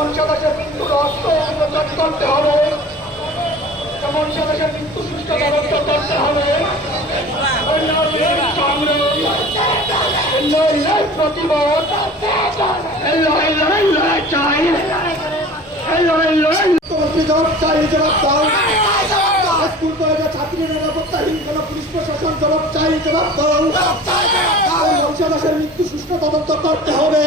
মনসা দাসের মৃত্যুর অস্ত্র উন্মোচন করতে হবে, মনসা দাসের মৃত্যু সুষ্ঠু তদন্ত করতে হবে। প্রতিবাদ চাই, জবাব চাই, জবাব দাও। স্কুল কলেজে ছাত্রী নিরাপত্তাহীন কোন পুলিশ প্রশাসন জবাব চাই, জবাব দাও। মনসা দাসের মৃত্যু সুষ্ঠু তদন্ত করতে হবে,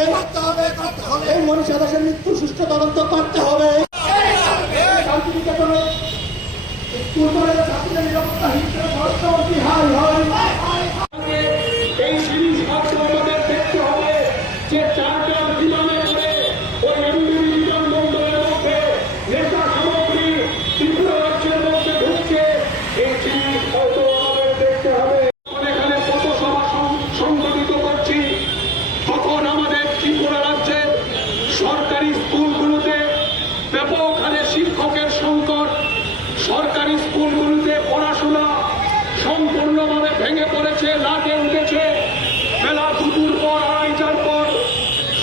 এই মনসা দাসের মৃত্যু সুষ্ঠু তদন্ত করতে হবে। শান্তিনিকেতনে স্কুল কলেজে ছাত্রী নিরাপত্তাহীন স্বরাষ্ট্রমন্ত্রী হাই হয়। এই জিনিস আমাদের দেখতে হবে যে চারটা বিমানে করে ওই এমবিবি বিমানবন্দরের মধ্যে নেশা সামগ্রী ত্রিপুরা রাজ্যের মধ্যে ঢুকছে। এই জিনিস হয়তো আমাদের দেখতে হবে। এখানে কত সভা সংগঠিত করছি, তখন আমাদের ত্রিপুরা রাজ্যের সরকারি স্কুলগুলোতে ব্যাপক হারে শিক্ষকের সংকট, সরকারি স্কুলগুলোতে পড়াশোনা সম্পূর্ণভাবে ভেঙে পড়েছে, লাটে উঠেছে। বেলা দুপুর পর, আড়াইটার পর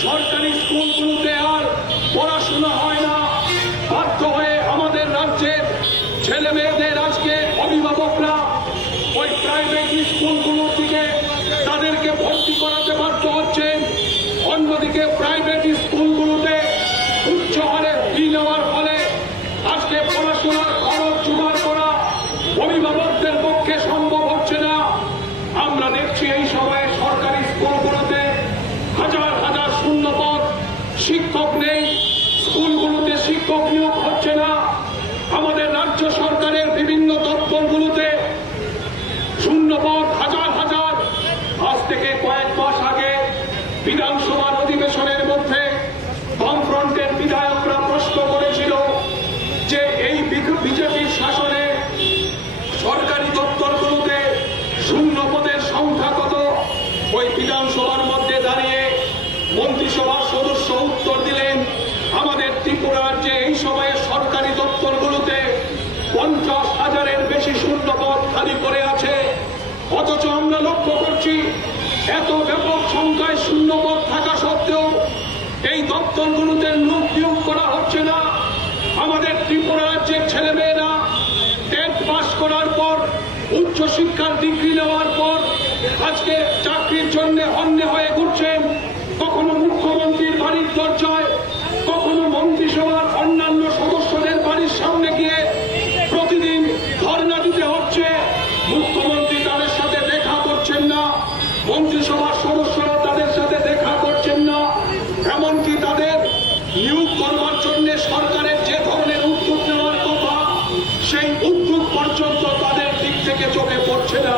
সরকারি স্কুলগুলোতে আর পড়াশোনা হয় না। বাধ্য হয়ে আমাদের রাজ্যের ছেলে মেয়েদের আজকে অভিভাবকরা ওই প্রাইভেট স্কুলগুলোর দিকে তাদেরকে ভর্তি করাতে বাধ্য হচ্ছেন। অন্যদিকে প্রাইভেট স্কুলগুলোতে উচ্চ হারে ফি নেওয়ার ফলে আজকে পড়াশোনার খরচ জোগাড় করা অভিভাবকদের পক্ষে সম্ভব হচ্ছে না। আমরা দেখছি এই সময়ে সরকারি স্কুলগুলোতে হাজার হাজার শূন্যপদ, শিক্ষক নেই, স্কুলগুলোতে শিক্ষক নিয়োগ হচ্ছে না। আমাদের রাজ্য সরকারের বিভিন্ন দপ্তরগুলোতে শূন্যপদ হাজার হাজার। আজ থেকে কয়েক মাস আগে বিধানসভার অধিবেশনের মধ্যে বামফ্রন্টের বিধায়করা প্রশ্ন করেছিল যে এই বিজেপির শাসনে সরকারি দপ্তরগুলোতে শূন্য পদের সংখ্যা কত। ওই বিধানসভার মধ্যে দাঁড়িয়ে মন্ত্রিসভার সদস্য উত্তর দিলেন, আমাদের ত্রিপুরা রাজ্যে এই সময়ে সরকারি দপ্তরগুলোতে 50,000-এর বেশি শূন্য পদ খালি পড়ে আছে। অথচ আমরা লক্ষ্য করছি এত ব্যাপক সংখ্যায় শূন্য পদ থাকা সত্ত্বেও এই দপ্তরগুলোতে লোক নিয়োগ করা হচ্ছে না। আমাদের ত্রিপুরা রাজ্যের ছেলেমেয়েরা 10th পাস করার পর, উচ্চশিক্ষার ডিগ্রি নেওয়ার পর আজকে চাকরির জন্য অন্য হয়ে ঘুরছেন। কখনো মুখ্যমন্ত্রীর বাড়ির দরজায়, কখনো মন্ত্রিসভার অন্যান্য সদস্যদের বাড়ির সামনে গিয়ে প্রতিদিন ধর্ণা দিতে হচ্ছে। মুখ্যমন্ত্রী তাদের সাথে দেখা করছেন না, মন্ত্রিসভার সদস্যরা তাদের সাথে দেখা করছেন না। এমনকি তাদের নিয়োগ করবার জন্য সরকারের যে ধরনের উদ্যোগ নেওয়ার কথা, সেই উদ্যোগ পর্যন্ত তাদের দিক থেকে চোখে পড়ছে না।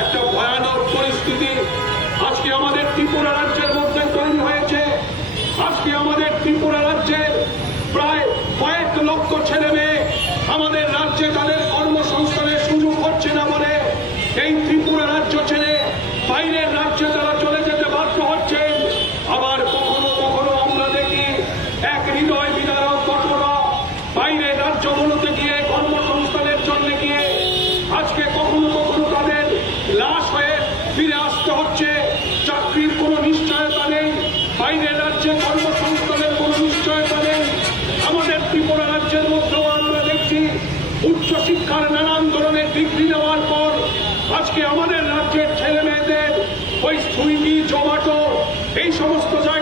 একটা ভয়ানক পরিস্থিতি আজকে আমাদের ত্রিপুরা রাজ্যের মধ্যে তৈরি হয়েছে। আজকে আমাদের ত্রিপুরা রাজ্যের প্রায় কয়েক লক্ষ ছেলে মেয়ে আমাদের রাজ্যে তাদের কর্মসংস্থানের সুযোগ হচ্ছে না বলে এই ত্রিপুরা রাজ্য ছেড়ে বাইরের রাজ্যে তারা চলে যেতে বাধ্য হচ্ছেন। আবার কখনো কখনো আমরা দেখি এক হৃদয় বিদারক ঘটনা, বাইরের রাজ্যগুলোতে গিয়ে কর্মসংস্থানের জন্য গিয়ে আজকে কখনো কখনো তাদের লাশ হয়ে ফিরে আসতে হচ্ছে। চাকরির কোনো নিশ্চয়তা নেই, বাইরের রাজ্যে কর্মসংস্থানের কোনো নিশ্চয়তা নেই। আমাদের ত্রিপুরা রাজ্যের মধ্যেও আমরা দেখছি উচ্চশিক্ষার নানান ধরনের ডিগ্রি নেওয়ার পর আজকে আমাদের রাজ্যের ছেলে মেয়েদের ওই সুইগি, জোম্যাটো এই সমস্ত জায়গায়